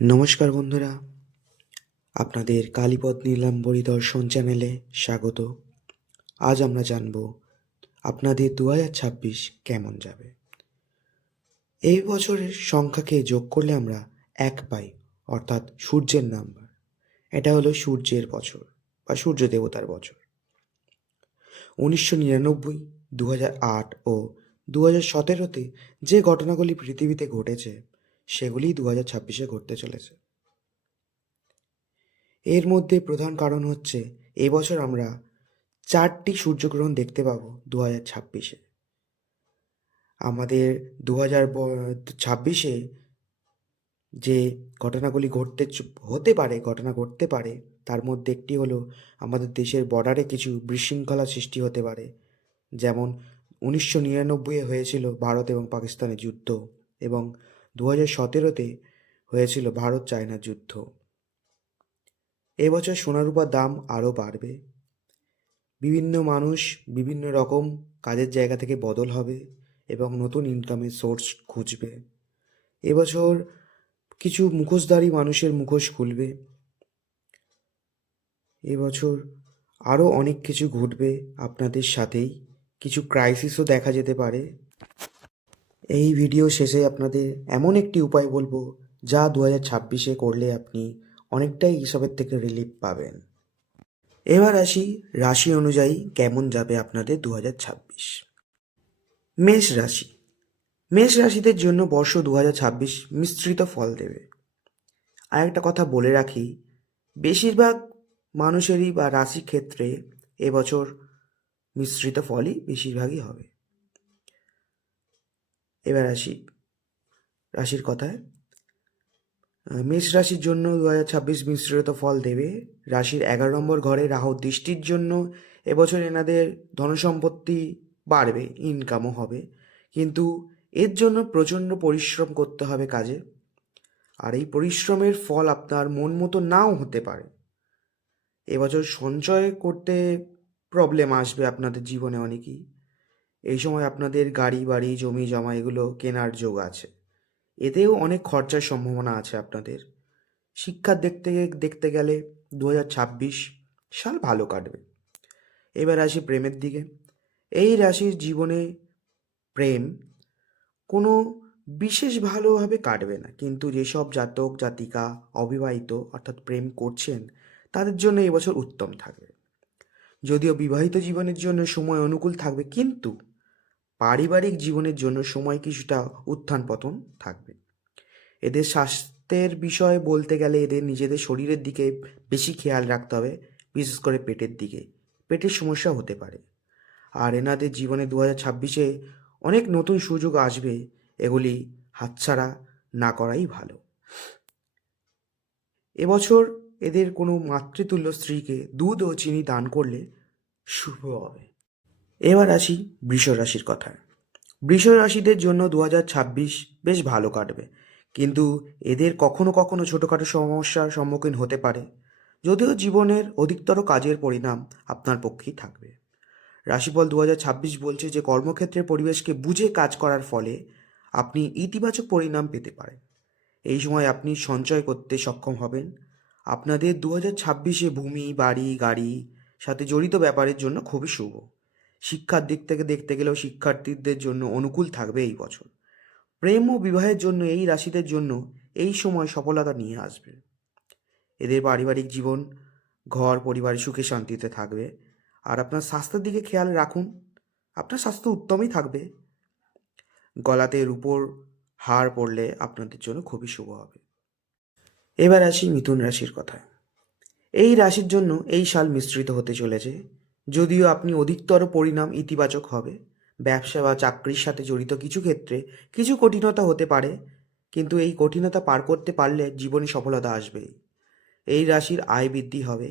নমস্কার বন্ধুরা, আপনাদের কালীপদ নীলাম্বরী দর্শন চ্যানেলে স্বাগত। আজ আমরা জানব আপনাদের 2026 কেমন যাবে। এই বছরের সংখ্যাকে যোগ করলে আমরা 1 পাই, অর্থাৎ সূর্যের নাম্বার। এটা হলো সূর্যের বছর বা সূর্য দেবতার বছর। 1999, 2008 ও 2017-তে যে ঘটনাগুলি পৃথিবীতে ঘটেছে সেগুলি 2026-এ ঘটতে চলেছে। এর মধ্যে প্রধান কারণ হচ্ছে এবছর আমরা 4টি সূর্যগ্রহণ দেখতে পাবো 2026-এ। আমাদের 2026-এ যে ঘটনাগুলি ঘটনা ঘটতে পারে তার মধ্যে একটি হলো আমাদের দেশের বর্ডারে কিছু বিশৃঙ্খলা সৃষ্টি হতে পারে। যেমন 1999-এ হয়েছিল ভারত এবং পাকিস্তানের যুদ্ধ, এবং 2017-তে হয়েছিল ভারত চায়না যুদ্ধ। এবছর সোনারূপার দাম আরও বাড়বে। বিভিন্ন মানুষ বিভিন্ন রকম কাজের জায়গা থেকে বদল হবে এবং নতুন ইনকামের সোর্স খুঁজবে। এবছর কিছু মুখোশধারী মানুষের মুখোশ খুলবে। এবছর আরও অনেক কিছু ঘটবে আপনাদের সাথেই। কিছু ক্রাইসিসও দেখা যেতে পারে। এই ভিডিও শেষে আপনাদের এমন একটি উপায় বলবো যা 2026-এ করলে আপনি অনেকটাই এসবের থেকে রিলিফ পাবেন। এবার আসি রাশি অনুযায়ী কেমন যাবে আপনাদের 2026। মেষ রাশি। মেষ রাশিদের জন্য বর্ষ 2026 মিশ্রিত ফল দেবে। আর একটা কথা বলে রাখি, বেশিরভাগ মানুষেরই বা রাশি ক্ষেত্রে এবছর মিশ্রিত ফলই বেশিরভাগই হবে। এবার আসি রাশির কথায়। মেষ রাশির জন্য 2026 মিশ্রিত ফল দেবে। রাশির 11 নম্বর ঘরে রাহুর দৃষ্টির জন্য এবছর এনাদের ধনসম্পত্তি বাড়বে, ইনকামও হবে, কিন্তু এর জন্য প্রচণ্ড পরিশ্রম করতে হবে কাজে। আর এই পরিশ্রমের ফল আপনার মন মতো নাও হতে পারে। এবছর সঞ্চয় করতে প্রবলেম আসবে আপনাদের জীবনে অনেকই। এই সময় আপনাদের গাড়ি বাড়ি জমি জমা এগুলো কেনার যোগ আছে। এতেও অনেক খরচার সম্ভাবনা আছে আপনাদের। শিক্ষার দেখতে গেলে 2026 সাল ভালো কাটবে। এবার আসি প্রেমের দিকে। এই রাশির জীবনে প্রেম কোনো বিশেষ ভালোভাবে কাটবে না, কিন্তু যেসব জাতক জাতিকা অবিবাহিত অর্থাৎ প্রেম করছেন তাদের জন্য এবছর উত্তম থাকবে। যদিও বিবাহিত জীবনের জন্য সময় অনুকূল থাকবে, কিন্তু পারিবারিক জীবনের জন্য সময় কিছুটা উত্থান পতন থাকবে। এদের স্বাস্থ্যের বিষয়ে বলতে গেলে এদের নিজেদের শরীরের দিকে বেশি খেয়াল রাখতে হবে, বিশেষ করে পেটের দিকে। পেটের সমস্যা হতে পারে। আর এনাদের জীবনে 2026-এ অনেক নতুন সুযোগ আসবে, এগুলি হাতছাড়া না করাই ভালো। এবছর এদের কোনো মাতৃতুল্য স্ত্রীকে দুধ ও চিনি দান করলে শুভ হবে। এবার আসি বৃষ রাশির কথায়। বৃষ রাশিদের জন্য 2026 বেশ ভালো কাটবে, কিন্তু এদের কখনো কখনো ছোটোখাটো সমস্যার সম্মুখীন হতে পারে। যদিও জীবনের অধিকতর কাজের পরিণাম আপনার পক্ষেই থাকবে। রাশিফল 2026 বলছে যে কর্মক্ষেত্রের পরিবেশকে বুঝে কাজ করার ফলে আপনি ইতিবাচক পরিণাম পেতে পারেন। এই সময় আপনি সঞ্চয় করতে সক্ষম হবেন। আপনাদের 2026-এ ভূমি বাড়ি গাড়ি সাথে জড়িত ব্যাপারের জন্য খুবই শুভ। শিক্ষার দিক থেকে দেখতে গেলেও শিক্ষার্থীদের জন্য অনুকূল থাকবে এই বছর। প্রেম ও বিবাহের জন্য এই রাশিদের জন্য এই সময় সফলতা নিয়ে আসবে। এদের পারিবারিক জীবন, ঘর পরিবার সুখে শান্তিতে থাকবে। আর আপনার স্বাস্থ্যের দিকে খেয়াল রাখুন, আপনার স্বাস্থ্য উত্তমই থাকবে। গলাতে রূপোর হার পরলে আপনাদের জন্য খুবই শুভ হবে। এবার আসি মিথুন রাশির কথায়। এই রাশির জন্য এই সাল মিশ্রিত হতে চলেছে। যদিও আপনি অধিকতর পরিণাম ইতিবাচক হবে। ব্যবসা বা চাকরির সাথে জড়িত কিছু ক্ষেত্রে কিছু কঠিনতা হতে পারে, কিন্তু এই কঠিনতা পার করতে পারলে জীবনে সফলতা আসবেই। এই রাশির আয় বৃদ্ধি হবে।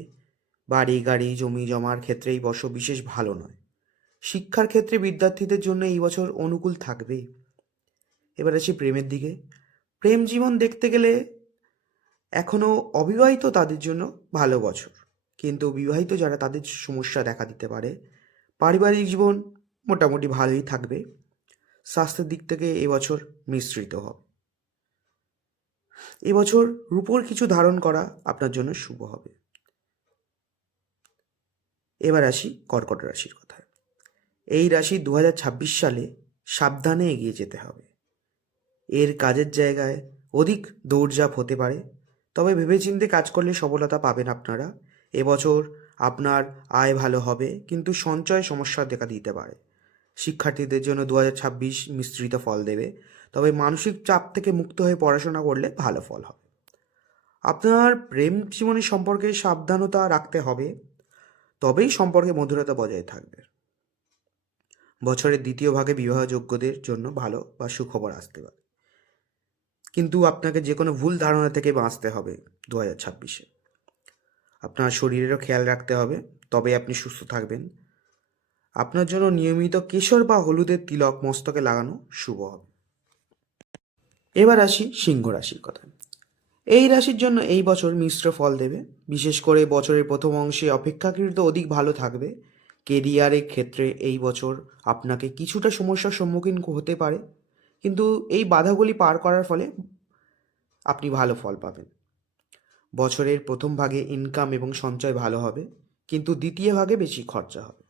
বাড়ি গাড়ি জমি জমার ক্ষেত্রে এই বছর বিশেষ ভালো নয়। শিক্ষার ক্ষেত্রে বিদ্যার্থীদের জন্য এই বছর অনুকূল থাকবে। এবার আসি প্রেমের দিকে। প্রেম জীবন দেখতে গেলে এখনও অবিবাহিত তাদের জন্য ভালো বছর, কিন্তু বিবাহিত যারা তাদের সমস্যা দেখা দিতে পারে। পারিবারিক জীবন মোটামুটি ভালোই থাকবে। স্বাস্থ্যের দিক থেকে এবছর মিশ্রিত হবে। এবছর রূপোর কিছু ধারণ করা আপনার জন্য শুভ হবে। এবার আসি কর্কট রাশির কথায়। এই রাশি 2026 সালে সাবধানে এগিয়ে যেতে হবে। এর কাজের জায়গায় অধিক দৌড়ঝাঁপ হতে পারে, তবে ভেবেচিন্তে কাজ করলে সফলতা পাবেন আপনারা। এবছর আপনার আয় ভালো হবে, কিন্তু সঞ্চয় সমস্যা দেখা দিতে পারে। শিক্ষার্থীদের জন্য 2026 মিশ্রিত ফল দেবে, তবে মানসিক চাপ থেকে মুক্ত হয়ে পড়াশোনা করলে ভালো ফল হবে। আপনার প্রেম জীবনের সম্পর্কে সাবধানতা রাখতে হবে, তবেই সম্পর্কে মধুরতা বজায় থাকবে। বছরের দ্বিতীয় ভাগে বিবাহযোগ্যদের জন্য ভালো বা সুখবর আসতে পারে, কিন্তু আপনাকে যে কোনো ভুল ধারণা থেকে বাঁচতে হবে 2026-এ। আপনার শরীরেরও খেয়াল রাখতে হবে, তবে আপনি সুস্থ থাকবেন। আপনার জন্য নিয়মিত কেশর বা হলুদের তিলক মস্তকে লাগানো শুভ হবে। এবার আসি সিংহ রাশির কথা। এই রাশির জন্য এই বছর মিশ্র ফল দেবে। বিশেষ করে বছরের প্রথম অংশে অপেক্ষাকৃত অধিক ভালো থাকবে। কেরিয়ারের ক্ষেত্রে এই বছর আপনাকে কিছুটা সমস্যার সম্মুখীন হতে পারে, কিন্তু এই বাধাগুলি পার করার ফলে আপনি ভালো ফল পাবেন। বছরের প্রথম ভাগে ইনকাম এবং সঞ্চয় ভালো হবে, কিন্তু দ্বিতীয় ভাগে বেশি খরচা হবে।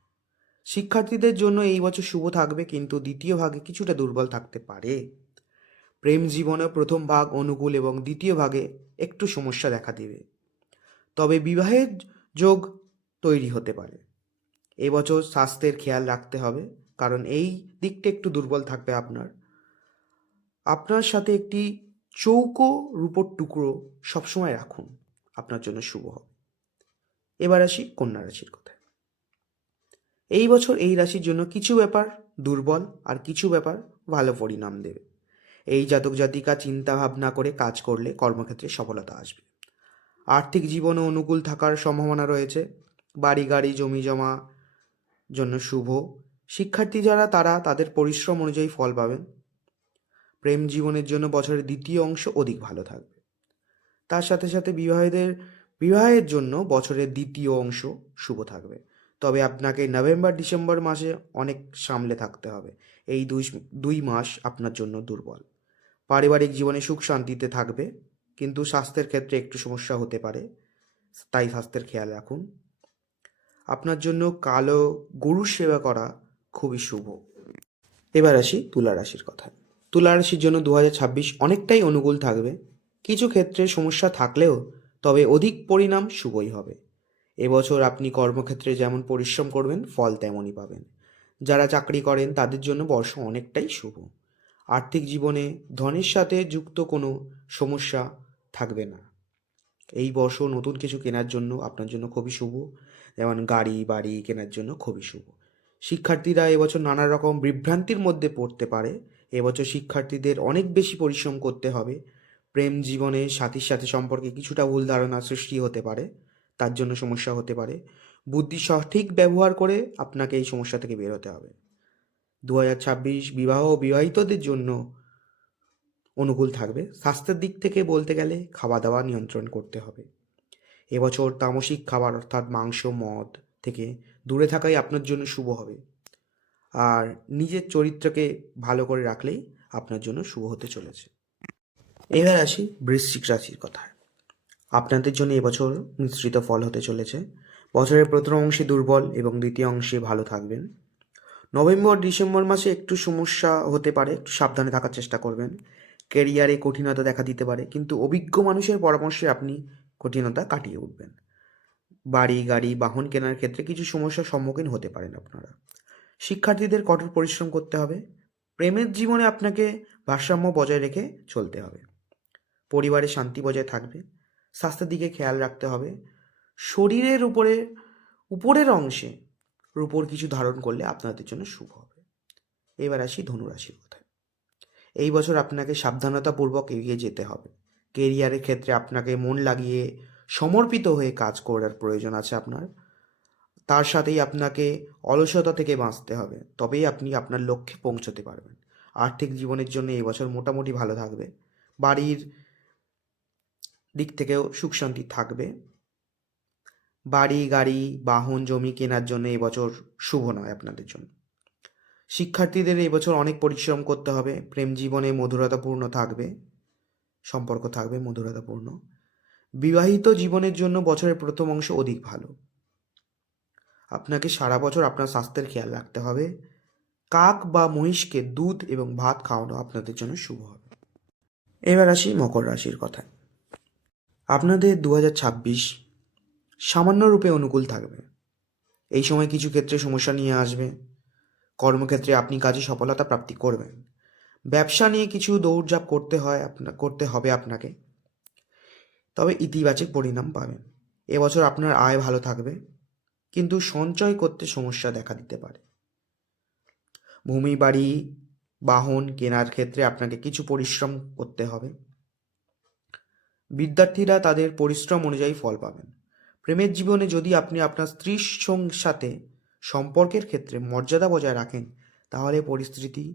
শিক্ষার্থীদের জন্য এই বছর শুভ থাকবে, কিন্তু দ্বিতীয় ভাগে কিছুটা দুর্বল থাকতে পারে। প্রেম জীবনে প্রথম ভাগ অনুকূল এবং দ্বিতীয় ভাগে একটু সমস্যা দেখা দেবে, তবে বিবাহের যোগ তৈরি হতে পারে। এবছর স্বাস্থ্যের খেয়াল রাখতে হবে, কারণ এই দিকটা একটু দুর্বল থাকবে আপনার। আপনার সাথে একটি চৌকো রূপোর টুকরো সবসময় রাখুন, আপনার জন্য শুভ হবে। এবার আসি কন্যা রাশির কথায়। এই বছর এই রাশির জন্য কিছু ব্যাপার দুর্বল আর কিছু ব্যাপার ভালো পরিণাম দেবে। এই জাতক জাতিকা চিন্তা ভাবনা করে কাজ করলে কর্মক্ষেত্রে সফলতা আসবে। আর্থিক জীবনে অনুকূল থাকার সম্ভাবনা রয়েছে। বাড়ি গাড়ি জমি জমা জন্য শুভ। শিক্ষার্থী যারা তারা তাদের পরিশ্রম অনুযায়ী ফল পাবেন। প্রেম জীবনের জন্য বছরের দ্বিতীয় অংশ অধিক ভালো থাকবে। তার সাথে সাথে বিবাহের জন্য বছরের দ্বিতীয় অংশ শুভ থাকবে, তবে আপনাকে নভেম্বর ডিসেম্বর মাসে অনেক সামলে থাকতে হবে। এই দুই মাস আপনার জন্য দুর্বল। পারিবারিক জীবনে সুখ শান্তিতে থাকবে, কিন্তু স্বাস্থ্যের ক্ষেত্রে একটু সমস্যা হতে পারে, তাই স্বাস্থ্যের খেয়াল রাখুন। আপনার জন্য কালো গরুর সেবা করা খুবই শুভ। এবার আসি তুলা রাশির কথা। তুলা রাশির জন্য 2026 অনেকটাই অনুকূল থাকবে। কিছু ক্ষেত্রে সমস্যা থাকলেও তবে অধিক পরিণাম শুভই হবে। এবছর আপনি কর্মক্ষেত্রে যেমন পরিশ্রম করবেন ফল তেমনই পাবেন। যারা চাকরি করেন তাদের জন্য বর্ষ অনেকটাই শুভ। আর্থিক জীবনে ধনের সাথে যুক্ত কোনো সমস্যা থাকবে না। এই বর্ষ নতুন কিছু কেনার জন্য আপনার জন্য খুবই শুভ, যেমন গাড়ি বাড়ি কেনার জন্য খুবই শুভ। শিক্ষার্থীরা এবছর নানা রকম বিভ্রান্তির মধ্যে পড়তে পারে। এবছর শিক্ষার্থীদের অনেক বেশি পরিশ্রম করতে হবে। প্রেম জীবনে সাথীর সাথে সম্পর্কে কিছুটা ভুল ধারণা সৃষ্টি হতে পারে, তার জন্য সমস্যা হতে পারে। বুদ্ধি সঠিক ব্যবহার করে আপনাকে এই সমস্যা থেকে বের হতে হবে। 2026 বিবাহ ও বিবাহিতদের জন্য অনুকূল থাকবে। স্বাস্থ্যের দিক থেকে বলতে গেলে খাওয়া দাওয়া নিয়ন্ত্রণ করতে হবে। এবছর তামসিক খাবার অর্থাৎ মাংস মদ থেকে দূরে থাকাই আপনার জন্য শুভ হবে। আর নিজের চরিত্রকে ভালো করে রাখলেই আপনার জন্য শুভ হতে চলেছে। এবার আসি বৃশ্চিক রাশির কথায়। আপনাদের জন্য এবছর মিশ্রিত ফল হতে চলেছে। বছরের প্রথম অংশে দুর্বল এবং দ্বিতীয় অংশে ভালো থাকবেন। নভেম্বর ডিসেম্বর মাসে একটু সমস্যা হতে পারে, একটু সাবধানে থাকার চেষ্টা করবেন। কেরিয়ারে কঠিনতা দেখা দিতে পারে, কিন্তু অভিজ্ঞ মানুষের পরামর্শে আপনি কঠিনতা কাটিয়ে উঠবেন। বাড়ি গাড়ি বাহন কেনার ক্ষেত্রে কিছু সমস্যার সম্মুখীন হতে পারেন আপনারা। শিক্ষার্থীদের কঠোর পরিশ্রম করতে হবে। প্রেমের জীবনে আপনাকে ভারসাম্য বজায় রেখে চলতে হবে। পরিবারে শান্তি বজায় থাকবে। স্বাস্থ্যের দিকে খেয়াল রাখতে হবে। শরীরের উপরের অংশে রূপোর কিছু ধারণ করলে আপনাদের জন্য শুভ হবে। এবার আসি ধনুরাশির কথায়। এই বছর আপনাকে সাবধানতাপূর্বক এগিয়ে যেতে হবে। কেরিয়ারের ক্ষেত্রে আপনাকে মন লাগিয়ে সমর্পিত হয়ে কাজ করার প্রয়োজন আছে আপনার। তার সাথেই আপনাকে অলসতা থেকে বাঁচতে হবে, তবেই আপনি আপনার লক্ষ্যে পৌঁছতে পারবেন। আর্থিক জীবনের জন্য এই বছর মোটামুটি ভালো থাকবে। বাড়ির দিক থেকেও সুখ শান্তি থাকবে। বাড়ি গাড়ি বাহন জমি কেনার জন্য এবছর শুভ নয় আপনাদের জন্য। শিক্ষার্থীদের এবছর অনেক পরিশ্রম করতে হবে। প্রেম জীবনে মধুরতাপূর্ণ থাকবে। সম্পর্ক থাকবে মধুরতাপূর্ণ। বিবাহিত জীবনের জন্য বছরের প্রথম অংশ অধিক ভালো। আপনাকে সারা বছর আপনার স্বাস্থ্যের খেয়াল রাখতে হবে। কাক বা মহিষকে দুধ এবং ভাত খাওয়ানো আপনাদের জন্য শুভ হবে। এবার আসি মকর রাশির কথায়। আপনাদের 2026 সামান্য রূপে অনুকূল থাকবে। এই সময় কিছু ক্ষেত্রে সমস্যা নিয়ে আসবে। কর্মক্ষেত্রে আপনি কাজে সফলতা প্রাপ্তি করবেন। ব্যবসা নিয়ে কিছু দৌড়ঝাঁপ করতে হবে আপনাকে, তবে ইতিবাচক পরিণাম পাবেন। এবছর আপনার আয় ভালো থাকবে, কিন্তু সঞ্চয় করতে সমস্যা দেখা দিতে পারে। ভূমি বাড়ি বাহন কেনার ক্ষেত্রে আপনাকে কিছু পরিশ্রম করতে হবে। বিদ্যার্থীরা তাদের পরিশ্রম অনুযায়ী ফল পাবেন। প্রেমের জীবনে যদি আপনি আপনার স্ত্রীর সাথে সম্পর্কের ক্ষেত্রে মর্যাদা বজায় রাখেন, তাহলে পরিস্থিতি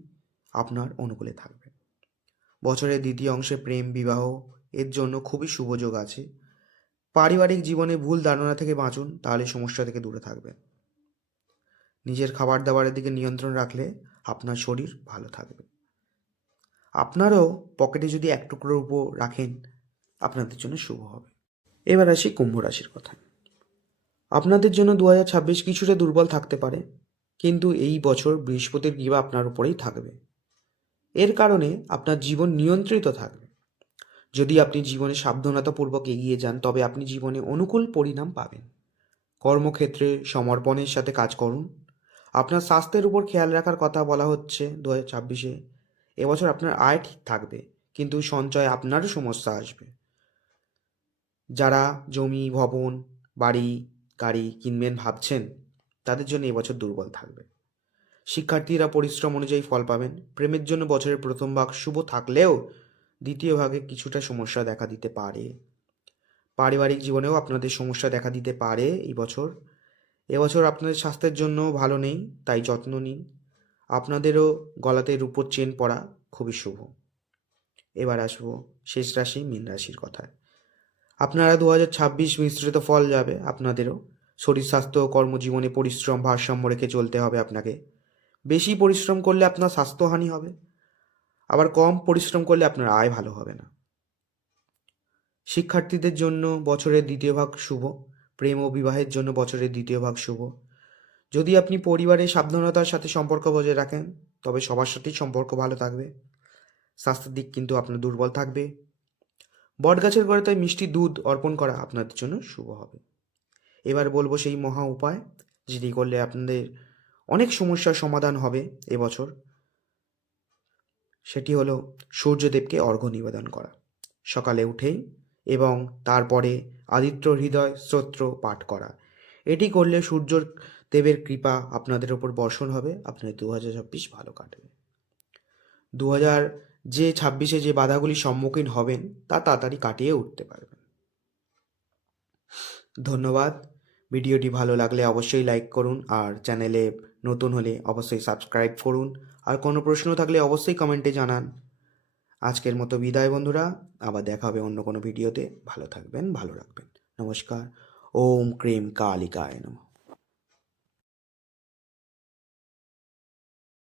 আপনার অনুকূলে থাকবে। বছরের দ্বিতীয় অংশে প্রেম বিবাহ এর জন্য খুবই শুভ যোগ আছে। পারিবারিক জীবনে ভুল ধারণা থেকে বাঁচুন, তাহলে সমস্যা থেকে দূরে থাকবেন। নিজের খাবার দাবারের দিকে নিয়ন্ত্রণ রাখলে আপনার শরীর ভালো থাকবে। আপনারও পকেটে যদি এক টুকরো রূপো রাখেন, আপনাদের জন্য শুভ হবে। এবার আসি কুম্ভ রাশির কথা। আপনাদের জন্য 2026 কিছুটা দুর্বল থাকতে পারে, কিন্তু এই বছর বৃহস্পতির কৃপা আপনার উপরেই থাকবে। এর কারণে আপনার জীবন নিয়ন্ত্রিত থাকবে। যদি আপনি জীবনে সাবধানতাপূর্বক এগিয়ে যান, তবে আপনি জীবনে অনুকূল পরিণাম পাবেন। কর্মক্ষেত্রে সমর্পণের সাথে কাজ করুন। আপনার স্বাস্থ্যের উপর খেয়াল রাখার কথা বলা হচ্ছে 2026-এ। এবছর আপনার আয় ঠিক থাকবে, কিন্তু সঞ্চয় আপনারও সমস্যা আসবে। যারা জমি ভবন বাড়ি গাড়ি কিনবেন ভাবছেন, তাদের জন্য এবছর দুর্বল থাকবে। শিক্ষার্থীরা পরিশ্রম অনুযায়ী ফল পাবেন। প্রেমের জন্য বছরের প্রথম ভাগ শুভ থাকলেও দ্বিতীয় ভাগে কিছুটা সমস্যা দেখা দিতে পারে। পারিবারিক জীবনেও আপনাদের সমস্যা দেখা দিতে পারে এবছর আপনাদের স্বাস্থ্যের জন্য ভালো নেই, তাই যত্ন নিন। আপনাদেরও গলাতে রূপোর চেন পরা খুবই শুভ। এবার আসবো শেষ রাশি মীন রাশির কথায়। আপনারা 2026 মিশ্রিত ফল যাবে আপনাদেরও। শরীর স্বাস্থ্য কর্মজীবনে পরিশ্রম ভারসাম্য রেখে চলতে হবে আপনাকে। বেশি পরিশ্রম করলে আপনার স্বাস্থ্যহানি হবে, আবার কম পরিশ্রম করলে আপনার আয় ভালো হবে না। শিক্ষার্থীদের জন্য বছরের দ্বিতীয় ভাগ শুভ। প্রেম ও বিবাহের জন্য বছরের দ্বিতীয় ভাগ শুভ। যদি আপনি পরিবারের সাবধানতার সাথে সম্পর্ক বজায় রাখেন, তবে সবার সাথেই সম্পর্ক ভালো থাকবে। স্বাস্থ্যের দিক কিন্তু আপনার দুর্বল থাকবে। বটগাছের গোড়ায় মিষ্টি দুধ অর্পণ করা আপনাদের জন্য শুভ হবে। এবার বলবো সেই মহা উপায়, যেটি করলে আপনাদের অনেক সমস্যার সমাধান হবে এবছর। সেটি হলো সূর্যদেবকে অর্ঘ্য নিবেদন করা সকালে উঠেই, এবং তারপরে আদিত্য হৃদয় স্তোত্র পাঠ করা। এটি করলে সূর্য দেবের কৃপা আপনাদের ওপর বর্ষণ হবে। আপনার 2026 ভালো কাটবে। 2026-এ যে বাধাগুলির সম্মুখীন হবেন, তা তাড়াতাড়ি কাটিয়ে উঠতে পারবেন। ধন্যবাদ। ভিডিওটি ভালো লাগলে অবশ্যই লাইক করুন, আর চ্যানেলে নতুন হলে অবশ্যই সাবস্ক্রাইব করুন। আর কোনো প্রশ্ন থাকলে অবশ্যই কমেন্টে জানান। আজকের মতো বিদায় বন্ধুরা, আবার দেখা হবে অন্য কোনো ভিডিওতে। ভালো থাকবেন, ভালো রাখবেন। নমস্কার। ওম ক্রিম কালিকায় নমঃ।